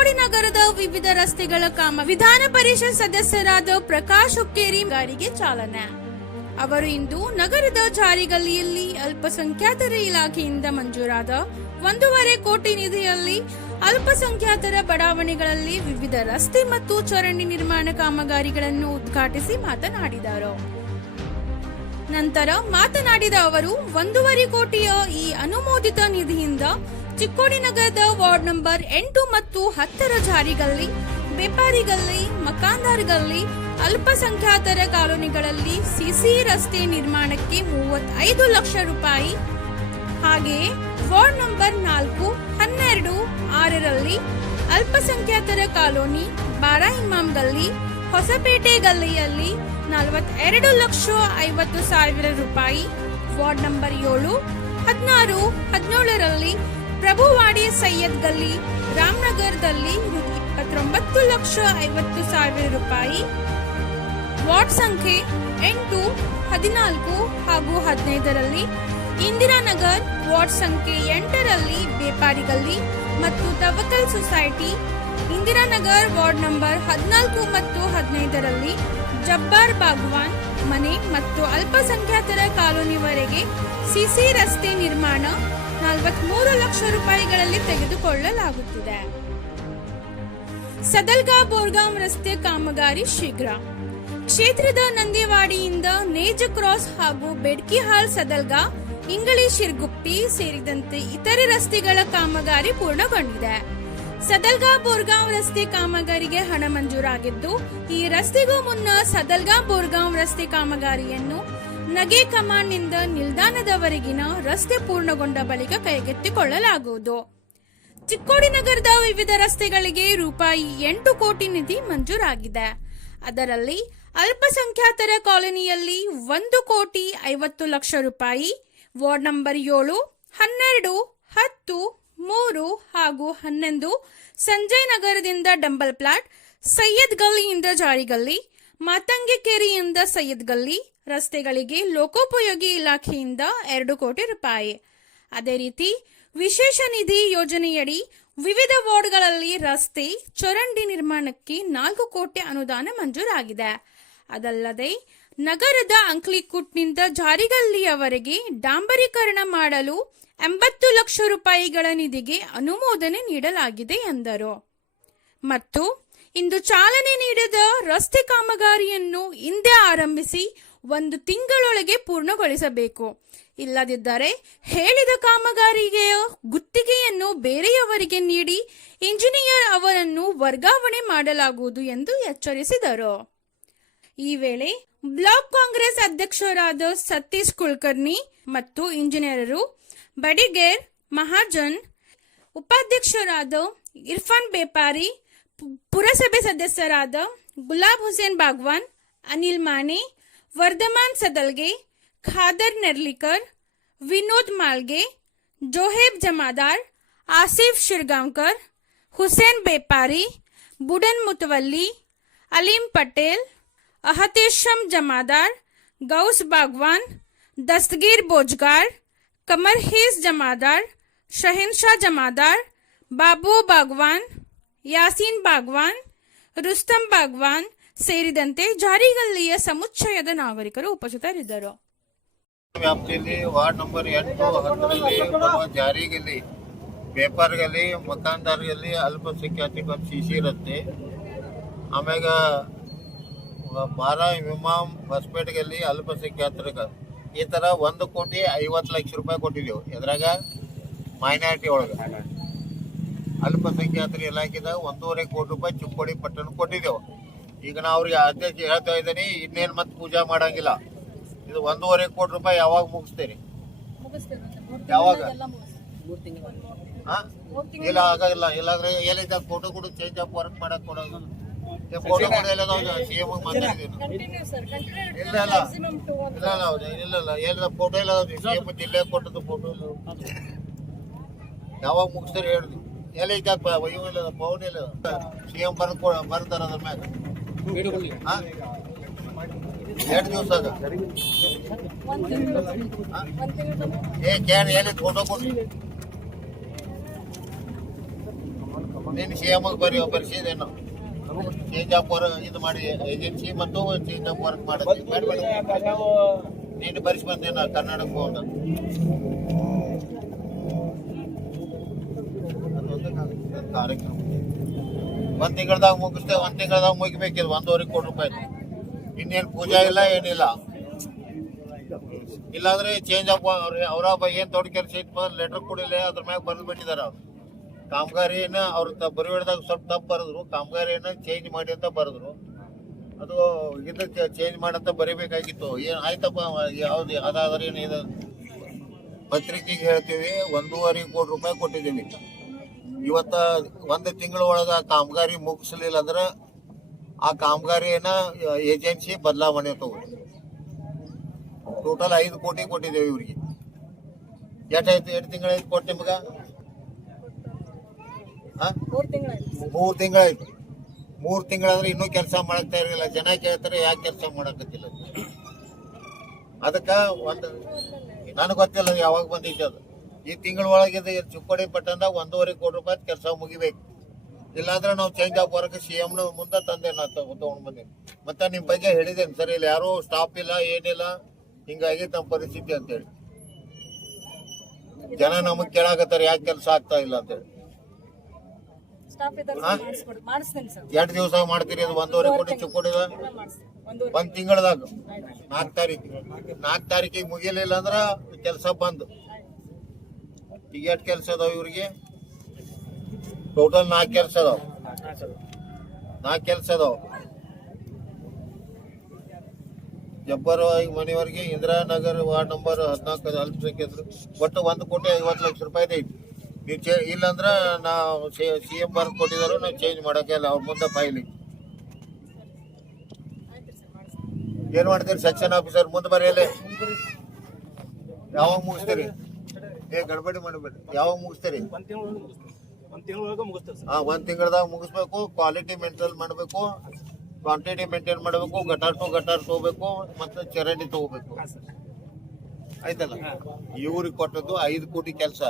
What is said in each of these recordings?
ಚಿಕ್ಕೋಡಿ ನಗರದ ವಿವಿಧ ರಸ್ತೆಗಳ ಕಾಮ ವಿಧಾನ ಪರಿಷತ್ ಸದಸ್ಯರಾದ ಪ್ರಕಾಶ್ ಹುಕ್ಕೇರಿ ಗಾರಿಗೆ ಚಾಲನೆ. ಅವರು ಇಂದು ನಗರದ ಜಾರಿಗಲ್ಲಿಯಲ್ಲಿ ಅಲ್ಪಸಂಖ್ಯಾತರ ಇಲಾಖೆಯಿಂದ ಮಂಜೂರಾದ 1.5 ಕೋಟಿ ನಿಧಿಯಲ್ಲಿ ಅಲ್ಪಸಂಖ್ಯಾತರ ಬಡಾವಣೆಗಳಲ್ಲಿ ವಿವಿಧ ರಸ್ತೆ ಮತ್ತು ಚರಂಡಿ ನಿರ್ಮಾಣ ಕಾಮಗಾರಿಗಳನ್ನು ಉದ್ಘಾಟಿಸಿ ಮಾತನಾಡಿದರು. ನಂತರ ಮಾತನಾಡಿದ ಅವರು 1.5 ಕೋಟಿಯ ಈ ಅನುಮೋದಿತ ನಿಧಿಯಿಂದ ಚಿಕ್ಕೋಡಿ ನಗರದ ವಾರ್ಡ್ ನಂಬರ್ 8 ಮತ್ತು 10ರ ಜಾರಿಗಲ್ಲಿ, ಬೇಪಾರಿಗಲ್ಲಿ, ಮಕಾಂದಾರ್ಗಲ್ಲಿ, ಅಲ್ಪಸಂಖ್ಯಾತರ ಕಾಲೋನಿಗಳಲ್ಲಿ ಸಿಸಿ ರಸ್ತೆ ನಿರ್ಮಾಣಕ್ಕೆ 35 ಲಕ್ಷ ರೂಪಾಯಿ, ಹಾಗೆಯೇ ವಾರ್ಡ್ ನಂಬರ್ 4, 12, 6ರಲ್ಲಿ ಅಲ್ಪಸಂಖ್ಯಾತರ ಕಾಲೋನಿ ಬಾರಾ ಇಮಾಮ್ ಗಲ್ಲಿ, ಹೊಸಪೇಟೆ ಗಲ್ಲಿಯಲ್ಲಿ 42,50,000 ರೂಪಾಯಿ, ವಾರ್ಡ್ ನಂಬರ್ 7, 16, 17ರಲ್ಲಿ ಪ್ರಭುವಾಡಿ ಸೈಯದ್ ಗಲ್ಲಿ, ರಾಮನಗರದಲ್ಲಿ 29,50,000 ರೂಪಾಯಿ, ವಾರ್ಡ್ ಸಂಖ್ಯೆ 8, 14 ಹಾಗೂ 15ರಲ್ಲಿ ಇಂದಿರಾನಗರ್, ವಾರ್ಡ್ ಸಂಖ್ಯೆ 8ರಲ್ಲಿ ಬೇಪಾರಿಗಲ್ಲಿ ಮತ್ತು ತವಕಲ್ ಸೊಸೈಟಿ, ಇಂದಿರಾನಗರ್ ವಾರ್ಡ್ ನಂಬರ್ 14 ಮತ್ತು 15ರಲ್ಲಿ ಜಬ್ಬಾರ್ ಬಾಗ್ವಾನ್ ಮನೆ ಮತ್ತು ಅಲ್ಪಸಂಖ್ಯಾತರ ಕಾಲೋನಿವರೆಗೆ ಸಿಸಿ ರಸ್ತೆ ನಿರ್ಮಾಣ 43 ಲಕ್ಷ ರೂಪಾಯಿಗಳಲ್ಲಿ ತೆಗೆದುಕೊಳ್ಳಲಾಗುತ್ತಿದೆ. ಸದಲ್ಗಾ ಬೋರ್ಗಾಂವ್ ರಸ್ತೆ ಕಾಮಗಾರಿ ಶೀಘ್ರ. ಕ್ಷೇತ್ರದ ನಂದಿವಾಡಿಯಿಂದ ನೇಜ ಕ್ರಾಸ್ ಹಾಗೂ ಬೆಡ್ಕಿಹಾಲ್ ಸದಲ್ಗಾ, ಇಂಗಳಿ ಶಿರ್ಗುಪ್ಪಿ ಸೇರಿದಂತೆ ಇತರೆ ರಸ್ತೆಗಳ ಕಾಮಗಾರಿ ಪೂರ್ಣಗೊಂಡಿದೆ. ಸದಲ್ಗಾ ಬೋರ್ಗಾಂವ್ ರಸ್ತೆ ಕಾಮಗಾರಿಗೆ ಹಣ ಮಂಜೂರಾಗಿದ್ದು, ಈ ರಸ್ತೆಗೂ ಮುನ್ನ ಸದಲ್ಗಾ ಬೋರ್ಗಾಂವ್ ರಸ್ತೆ ಕಾಮಗಾರಿಯನ್ನು ನಗೆ ಕಮಾಂಡ್ನಿಂದ ನಿಲ್ದಾಣದವರೆಗಿನ ರಸ್ತೆ ಪೂರ್ಣಗೊಂಡ ಬಳಿಕ ಕೈಗೆತ್ತಿಕೊಳ್ಳಲಾಗುವುದು. ಚಿಕ್ಕೋಡಿ ನಗರದ ವಿವಿಧ ರಸ್ತೆಗಳಿಗೆ ರೂಪಾಯಿ 8 ಕೋಟಿ ನಿಧಿ ಮಂಜೂರಾಗಿದೆ. ಅದರಲ್ಲಿ ಅಲ್ಪಸಂಖ್ಯಾತರ ಕಾಲೋನಿಯಲ್ಲಿ 1,50,00,000 ರೂಪಾಯಿ, ವಾರ್ಡ್ ನಂಬರ್ 7, 12, 10, 3 ಹಾಗೂ 11 ಸಂಜಯ್ ನಗರದಿಂದ ಡಂಬಲ್ ಪ್ಲಾಟ್, ಸೈಯದ್ ಗಲ್ಲಿಯಿಂದ ಜಾರಿಗಲ್ಲಿ, ಮಾತಂಗಿಕೇರಿಯಿಂದ ಸೈಯದ್ ಗಲ್ಲಿ ರಸ್ತೆಗಳಿಗೆ ಲೋಕೋಪಯೋಗಿ ಇಲಾಖೆಯಿಂದ 2 ಕೋಟಿ ರೂಪಾಯಿ. ಅದೇ ರೀತಿ ವಿಶೇಷ ನಿಧಿ ಯೋಜನೆಯಡಿ ವಿವಿಧ ವಾರ್ಡ್ಗಳಲ್ಲಿ ರಸ್ತೆ, ಚರಂಡಿ ನಿರ್ಮಾಣಕ್ಕೆ 4 ಕೋಟಿ ಅನುದಾನ ಮಂಜೂರಾಗಿದೆ. ಅದಲ್ಲದೆ ನಗರದ ಅಂಕ್ಲಿಕುಟ್ನಿಂದ ಜಾರಿಗಲ್ಲಿಯವರೆಗೆ ಡಾಂಬರೀಕರಣ ಮಾಡಲು 80 ಲಕ್ಷ ರೂಪಾಯಿಗಳ ನಿಧಿಗೆ ಅನುಮೋದನೆ ನೀಡಲಾಗಿದೆ ಎಂದರು. ಮತ್ತು ಇಂದು ಚಾಲನೆ ನೀಡಿದ ರಸ್ತೆ ಕಾಮಗಾರಿಯನ್ನು ಇಂದೇ ಆರಂಭಿಸಿ 1 ತಿಂಗಳೊಳಗೆ ಪೂರ್ಣಗೊಳಿಸಬೇಕು. ಇಲ್ಲದಿದ್ದರೆ ಹೇಳಿದ ಕಾಮಗಾರಿಗೆ ಗುತ್ತಿಗೆಯನ್ನು ಬೇರೆಯವರಿಗೆ ನೀಡಿ ಇಂಜಿನಿಯರ್ ಅವರನ್ನು ವರ್ಗಾವಣೆ ಮಾಡಲಾಗುವುದು ಎಂದು ಎಚ್ಚರಿಸಿದರು. ಈ ವೇಳೆ ಬ್ಲಾಕ್ ಕಾಂಗ್ರೆಸ್ ಅಧ್ಯಕ್ಷರಾದ ಸತೀಶ್ ಕುಲಕರ್ಣಿ ಮತ್ತು ಇಂಜಿನಿಯರರು ಬಡಿಗೇರ್ ಮಹಾಜನ್, ಉಪಾಧ್ಯಕ್ಷರಾದ ಇರ್ಫಾನ್ ಬೇಪಾರಿ, ಪುರಸಭೆ ಸದಸ್ಯರಾದ ಗುಲಾಬ್ ಹುಸೇನ್ ಬಾಗ್ವಾನ್, ಅನಿಲ್ ಮಾನೆ, ವರ್ಧಮಾನ್ ಸದಲ್ಗೆ, ಖಾದರ್ ನೆರ್ಲಿಕರ್, ವಿನೋದ್ ಮಾಲ್ಗೆ, ಜೋಹೇಬ್ ಜಮಾದಾರ್, ಆಸಿಫ್ ಶಿರ್ಗಾಂವ್ಕರ್, ಹುಸೇನ್ ಬೇಪಾರಿ, ಬುಡನ್ ಮುತವಲ್ಲಿ, ಅಲೀಂ ಪಟೇಲ್, ಅಹತೇಶಂ ಜಮಾದಾರ್, ಗೌಸ್ ಬಾಗ್ವಾನ್, ದಸ್ತಗೀರ್ ಬೋಜ್ಗಾರ್, ಕಮರ್ಹೀಸ್ ಜಮಾದಾರ್, ಶಹನ್ಶಾ ಜಮಾದಾರ್, ಬಾಬು ಬಾಗ್ವಾನ್, ಯಾಸೀನ್ ಬಾಗ್ವಾನ್, ರುಸ್ತಂ ಬಾಗ್ವಾನ್ ಸೇರಿದಂತೆ ಜಾರಿಗಲ್ಲಿಯ ಸಮುಚ್ಚಯದ ನಾಗರಿಕರು ಉಪಸ್ಥಿತರಿದ್ದರು. ವ್ಯಾಪ್ತಿಯಲ್ಲಿ ವಾರ್ಡ್ ನಂಬರ್ 8, 10ರಲ್ಲಿ ಬರುವ ಜಾರಿಗಲ್ಲಿ, ಬೇಪಾರ್ಗಲ್ಲಿ, ಮಕಾಂದಾರ್ಗಲ್ಲಿ ಅಲ್ಪಸಂಖ್ಯಾತಿಕ ಸಿಸಿ ರಸ್ತೆ, ಆಮ್ಯಾಗ ಬಾರಾ ಇಮಾಮ್ ಹೊಸಪೇಟೆಗಲ್ಲಿ ಅಲ್ಪಸಂಖ್ಯಾತರಿಗೆ ಈ ಥರ 1,50,00,000 ರೂಪಾಯಿ ಕೊಟ್ಟಿದ್ದೆವು. ಇದ್ರಾಗ ಮೈನಾರಿಟಿ ಒಳಗೆ ಅಲ್ಪಸಂಖ್ಯಾತರ ಇಲಾಖೆದಾಗ 1.5 ಕೋಟಿ ರೂಪಾಯಿ ಚಿಕ್ಕೋಡಿ ಪಟ್ಟಣ ಕೊಟ್ಟಿದ್ದೆವು. ಈಗ ನಾ ಅವ್ರಿಗೆ ಅಧ್ಯಕ್ಷ ಹೇಳ್ತಾ ಇದ್ದೀನಿ, ಇನ್ನೇನು ಮತ್ತೆ ಪೂಜಾ ಮಾಡಂಗಿಲ್ಲ. ಇದು 1.5 ಕೋಟಿ ರೂಪಾಯಿ ಯಾವಾಗ ಮುಗಿಸ್ತೀರಿ? ಯಾವಾಗ? ಇಲ್ಲ ಆಗಲ್ಲ. ಇಲ್ಲಾಂದ್ರೆ ಎಲ್ಲಿದ್ದ ಫೋಟೋ ಕೂಡ ಚೇಂಜ್ ಆಫ್ ವರ್ಕ್ ಮಾಡಕ್ ಕೊಡೋದು. ಫೋಟೋ ಕೂಡ ಎಲ್ಲದಾವ ಸಿಎಂ ಮಾತಾಡಿದ್ದೀನಿ. ಇಲ್ಲ ಎಲ್ಲ ಫೋಟೋ ಎಲ್ಲ ಸಿಎಂ ಜಿಲ್ಲೆ ಕೊಟ್ಟದ್ದು ಫೋಟೋ ಇಲ್ಲ. ಯಾವಾಗ ಮುಗಿಸ್ತೀರಿ ಹೇಳ್ರಿ? ಎಲ್ಲ ಇದ್ದ ಇವು ಇಲ್ಲ, ಪವನ್ ಇಲ್ಲ, ಸಿಎಂ ಬರ್ತಾರ ಅದ್ರ ಮ್ಯಾಗ 2 ದಿವಸ ಎಲ್ಲಿ ಫೋಟೋ ಕೊಡ್ರಿ. ನೀನು ಸಿ ಎಮ್ ಬರ್ಸಿದೇನು ಚೇಂಜ್ ಆಫ್ ವರ್ಕ್ ಇದು ಮಾಡಿ ಏಜೆನ್ಸಿ ಮತ್ತು ಚೇಂಜ್ ಆಫ್ ವರ್ಕ್ ಮಾಡಿ ನೀನು ಬರ್ಸಿ ಬಂದೇನ ಕರ್ನಾಟಕ ಹೋದ ಕಾರ್ಯಕ್ರಮ ಒಂದ್ ತಿಂಗಳದಾಗ ಮುಗಿಸ್ತೇವೆ, ಒಂದ್ ತಿಂಗಳದಾಗ ಮುಗಿಬೇಕಿಲ್ಲ. 1.5 ಕೋಟಿ ರೂಪಾಯಿ. ಇನ್ನೇನು ಪೂಜಾ ಇಲ್ಲ ಏನಿಲ್ಲ. ಇಲ್ಲಾಂದ್ರೆ ಚೇಂಜ್ ಆಫ್ ಅವ್ರ ಏನ್ ದೊಡ್ಡ ಕೆಲಸ ಇತ್ತು ಲೆಟರ್ ಕೊಡಿಲ್ಲ, ಅದ್ರ ಮ್ಯಾಗ ಬರೆದು ಬಿಟ್ಟಿದಾರ ಅವ್ರು. ಕಾಮಗಾರಿನ ಅವ್ರ ಬರೆದಾಗ ಸ್ವಲ್ಪ ತಪ್ಪು ಬರೆದ್ರು, ಕಾಮಗಾರಿಯನ್ನ ಚೇಂಜ್ ಮಾಡಿ ಅಂತ ಬರೆದ್ರು. ಅದು ಇದು ಚೇಂಜ್ ಮಾಡಂತ ಬರೀಬೇಕಾಗಿತ್ತು. ಏನ್ ಆಯ್ತಪ್ಪ, ಯಾವ್ದು ಅದಾದ್ರೆ ಏನು ಇದು ಪತ್ರಿಕೆಗೆ ಹೇಳ್ತೀವಿ 1.5 ಕೋಟಿ ರೂಪಾಯಿ ಕೊಟ್ಟಿದ್ದೀವಿ. ಇವತ್ತ 1 ತಿಂಗಳ ಒಳಗ ಕಾಮಗಾರಿ ಮುಗಿಸ್ಲಿಲ್ಲ ಅಂದ್ರೆ ಆ ಕಾಮಗಾರಿಯನ್ನ ಏಜೆನ್ಸಿ ಬದಲಾವಣೆ ತಗೋ. ಟೋಟಲ್ 5 ಕೋಟಿ ಕೊಟ್ಟಿದ್ದೇವೆ ಇವ್ರಿಗೆ. ಎಷ್ಟಾಯ್ತು? 2 ತಿಂಗಳಾಯ್ತು ಕೊಟ್ಟು ನಿಮ್ಗ? 3 ತಿಂಗಳಾಯ್ತು. 3 ತಿಂಗಳಾದ್ರೆ ಇನ್ನೂ ಕೆಲಸ ಮಾಡಕ್ತಾ ಇರಲಿಲ್ಲ. ಜನ ಕೇಳ್ತಾರೆ ಯಾಕೆ ಕೆಲಸ ಮಾಡಕತ್ತಿಲ್ಲ. ಅದಕ್ಕ ನನಗೆ ಗೊತ್ತಿಲ್ಲ ಯಾವಾಗ ಬಂದಿತ್ತು ಅದು. ಈ ತಿಂಗಳ ಒಳಗೆ ಚಿಕ್ಕೋಡಿ ಪಟ್ಟಣದಾಗ 1.5 ಕೋಟಿ ರೂಪಾಯಿ ಕೆಲಸ ಮುಗಿಬೇಕು. ಇಲ್ಲಾಂದ್ರೆ ನಾವು ಚೇಂಜ್ ಆಫ್ ವರ್ಕ್ CM ಮುಂದೆ ತಂದೆ ನಾ ತಗೊಂಡ್ ಬಂದೇನೆ. ಮತ್ತೆ ನಿಮ್ ಬಗ್ಗೆ ಹೇಳಿದ್ದೇನೆ ಸರ್, ಇಲ್ಲಿ ಯಾರು ಸ್ಟಾಪ್ ಇಲ್ಲ ಏನಿಲ್ಲ, ಹಿಂಗಾಗಿ ನಮ್ಮ ಪರಿಸ್ಥಿತಿ ಅಂತೇಳಿ. ಜನ ನಮಗ್ ಕೇಳಾಕತ್ತಾರ ಯಾಕೆ ಕೆಲಸ ಆಗ್ತಾ ಇಲ್ಲ ಅಂತೇಳಿ. 2 ದಿವಸ ಮಾಡ್ತೀರಿ ಅದು 1.5 ಕೋಟಿ ಚಿಕ್ಕೋಡಿದ 1 ತಿಂಗಳದಾಗ 4 ತಾರೀಕಿಗೆ ಮುಗಿಲಿಲ್ಲ ಅಂದ್ರ ಕೆಲಸ ಬಂದ್. ಈಗ ಎಷ್ಟು ಕೆಲಸ ಅದಾವ ಇವ್ರಿಗೆ? ಟೋಟಲ್ 4 ಕೆಲಸ ಅದಾವ. 4 ಕೆಲಸ ಅದಾವ. ಜಬ್ಬರ್ ಮನೆಯವರಿಗೆ ಇಂದಿರಾನಗರ್ ವಾರ್ಡ್ ನಂಬರ್ 14 ಅಲ್ಪಸಂಖ್ಯಾತರು ಒಟ್ಟು 1,50,00,000 ರೂಪಾಯಿ ಐತಿ. ನೀವು ಇಲ್ಲಂದ್ರ ನಾವು CM ಬರ್ಕ್ ಕೊಟ್ಟಿದಾರು, ನಾವು ಚೇಂಜ್ ಮಾಡಕ್ಕೆ ಇಲ್ಲ. ಅವ್ರ ಮುಂದೆ ಫೈಲಿ ಏನ್ ಮಾಡ್ತೀರಿ? ಸೆಕ್ಷನ್ ಆಫೀಸರ್ ಮುಂದೆ ಬರೆಯಲ್ಲ. ಯಾವಾಗ ಮುಗಿಸ್ತೀರಿ? ಗಡ್ಬಡಿ ಮಾಡಬೇಡ್ರಿ. ಯಾವಾಗ ಮುಗಿಸ್ತೀರಿ? 1 ತಿಂಗಳದಾಗ ಮುಗಿಸ್ಬೇಕು. ಕ್ವಾಲಿಟಿ ಮೇಂಟೈನ್ ಮಾಡಬೇಕು, ಕ್ವಾಂಟಿಟಿ ಮೇಂಟೈನ್ ಮಾಡಬೇಕು, ಗಟಾರ್ ತಗೋಬೇಕು, ಮತ್ತೆ ಚರಂಡಿ ತಗೋಬೇಕು. ಆಯ್ತಲ್ಲ? ಇವ್ರಿಗೆ ಕೊಟ್ಟದ್ದು 5 ಕೋಟಿ ಕೆಲಸ.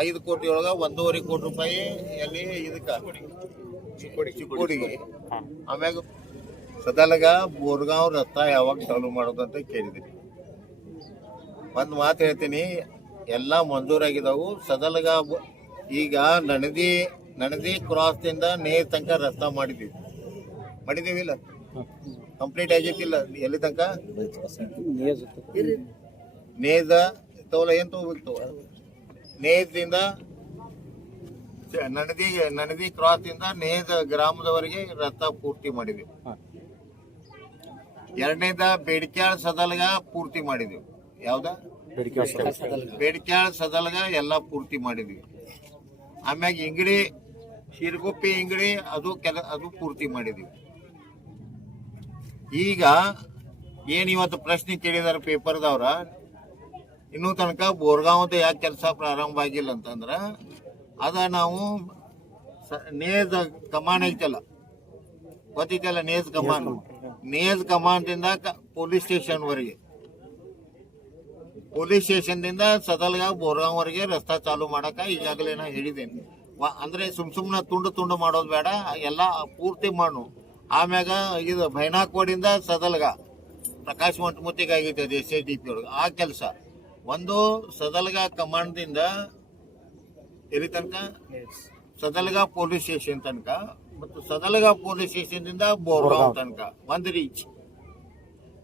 5 ಕೋಟಿ ಒಳಗ 1.5 ಕೋಟಿ ರೂಪಾಯಿ ಎಲ್ಲಿ ಇದಕ್ಕ ಚಿಕ್ಕೋಡಿಗೆ. ಆಮ್ಯಾಗ ಸದಲಗ ಬೋರ್ಗಾಂವ್ ರಸ್ತ ಯಾವಾಗ ಚಾಲು ಮಾಡೋದಂತ ಕೇಳಿದಿರಿ. ಒಂದ್ ಮಾತು ಹೇಳ್ತೀನಿ, ಎಲ್ಲಾ ಮಂಜೂರಾಗಿದ್ದಾವು. ಸದಲಗ ಈಗ ನಣದಿ ಕ್ರಾಸ್ ದಿಂದ ನೇರ್ ತನಕ ರಸ್ತಾ ಮಾಡಿದೀವಿ ಇಲ್ಲ? ಕಂಪ್ಲೀಟ್ ಆಗೈತಿಲ್ಲ? ಎಲ್ಲಿ ತನಕ? ನೇಜ ತೋಲ ಏನ್ ತಗೋಬೇಕು? ನೇಜದಿಂದ ನಣದಿ ಕ್ರಾಸ್ ದಿಂದ ನೇಜ ಗ್ರಾಮದವರೆಗೆ ರಸ್ತಾ ಪೂರ್ತಿ ಮಾಡಿದೀವಿ. 2ನೇದ ಬೇಡಿಕ್ಯಾಳ್ ಸದಲ್ಗ ಪೂರ್ತಿ ಮಾಡಿದೀವಿ. ಯಾವ್ದ? ಬೇಡಿಕ್ಯಾಳ್ ಸದಲ್ಗ ಎಲ್ಲಾ ಪೂರ್ತಿ ಮಾಡಿದೀವಿ. ಆಮ್ಯಾಗ ಇಂಗಡಿ ಶಿರ್ಗುಪ್ಪಿ ಇಂಗಡಿ ಅದು ಪೂರ್ತಿ ಮಾಡಿದೀವಿ. ಈಗ ಏನ್ ಇವತ್ತು ಪ್ರಶ್ನೆ ಕೇಳಿದಾರ ಪೇಪರ್ದವ್ರ, ಇನ್ನೂ ತನಕ ಬೋರ್ಗಾಂವ್ದ ಯಾಕೆ ಕೆಲಸ ಪ್ರಾರಂಭ ಆಗಿಲ್ಲ ಅಂತಂದ್ರ, ಅದ ನಾವು ನೇಜ್ ಕಮಾನ್ ಐತಲ್ಲ, ಗೊತ್ತೈತಲ್ಲ? ನೇಜ್ ಕಮಾನ್ ದಿಂದ ಪೊಲೀಸ್ ಸ್ಟೇಷನ್ ದಿಂದ ಸದಲ್ಗ ಬೋರ್ಗಾಂವ್ ವರೆಗೆ ರಸ್ತಾ ಚಾಲು ಮಾಡಕ ಈಗಾಗಲೇ ನಾ ಹೇಳಿದ್ದೇನೆ. ಅಂದ್ರೆ ಸುಮ್ನ ತುಂಡು ಮಾಡೋದು ಬೇಡ, ಎಲ್ಲಾ ಪೂರ್ತಿ ಮಾಡು. ಆಮ್ಯಾಗ ಇದು ಭೈನಾಕ್ವಾಡಿಂದ ಸದಲ್ಗ ಪ್ರಕಾಶ್ ಮಂಟಮುತ್ತಿಗೆ ಆಗೈತೆ SSDP ಒಳಗೆ ಆ ಕೆಲಸ. ಒಂದು ಸದಲ್ಗ ಕಮಾಂಡ್ದಿಂದ ಎಲ್ಲಿ ತನಕ? ಸದಲ್ಗ ಪೊಲೀಸ್ ಸ್ಟೇಷನ್ ತನಕ, ಮತ್ತು ಸದಲ್ಗ ಪೊಲೀಸ್ ಸ್ಟೇಷನ್ ದಿಂದ ಬೋರ್ಗಾಂವ್ ತನಕ 1 ರೀಚ್.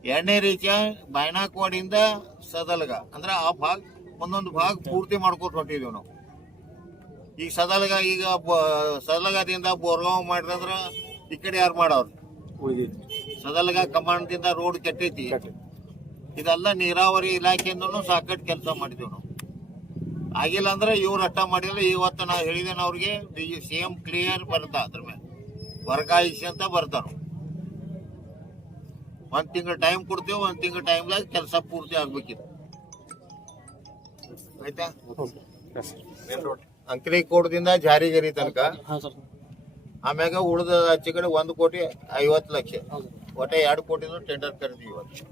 2ನೇ ರೀಚ ಬೈನಾಕ್ವಾಡಿಂದ ಸದಲ್ಗ, ಅಂದ್ರೆ ಆ ಭಾಗ ಒಂದೊಂದು ಭಾಗ ಪೂರ್ತಿ ಮಾಡ್ಕೊತ ಹೊಂಟಿದೀವಿ ನಾವು. ಈಗ ಸದಲ್ಗದಿಂದ ಬೋರ್ಗಾಂವ್ ಮಾಡಿದ್ರ ಈ ಕಡೆ ಯಾರು ಮಾಡೋರು? ಸದಲ್ಗ ಕಮಾಂಡ್ದಿಂದ ರೋಡ್ ಕೆಟ್ಟೈತಿ. ಇದೆಲ್ಲ ನೀರಾವರಿ ಇಲಾಖೆಯಿಂದನೂ ಸಾಕಷ್ಟು ಕೆಲಸ ಮಾಡಿದೀವಿ ನಾವು. ಆಗಿಲ್ಲ ಅಂದ್ರೆ ಇವ್ರು ಅಟ್ಟ ಮಾಡಿಲ್ಲ. ಇವತ್ತು ನಾ ಹೇಳಿದ್ದೇನೆ ಅವ್ರಿಗೆ, CM ಕ್ಲಿಯರ್ ಬರ್ತಾ ಅದ್ರ ಮೇಲೆ ವರ್ಗಾಯಿಸಿ ಅಂತ ಬರ್ತಾರ. 1 ತಿಂಗಳ ಟೈಮ್ ಕೊಡ್ತೇವೆ. 1 ತಿಂಗಳ ಟೈಮ್ದಾಗ ಕೆಲಸ ಪೂರ್ತಿ ಆಗ್ಬೇಕಿತ್ತು. ಆಯ್ತಾ? ಅಂಕಲಿಕೋಟದಿಂದ ಜಾರಿಗೇರಿ ತನಕ, ಆಮ್ಯಾಗ ಉಳಿದ ಆಚೆ ಕಡೆ 1,50,00,000 ಒಟ್ಟೆ 2 ಕೋಟಿ ಟೆಂಡರ್ ಕರೆದಿ ಇವತ್ತು.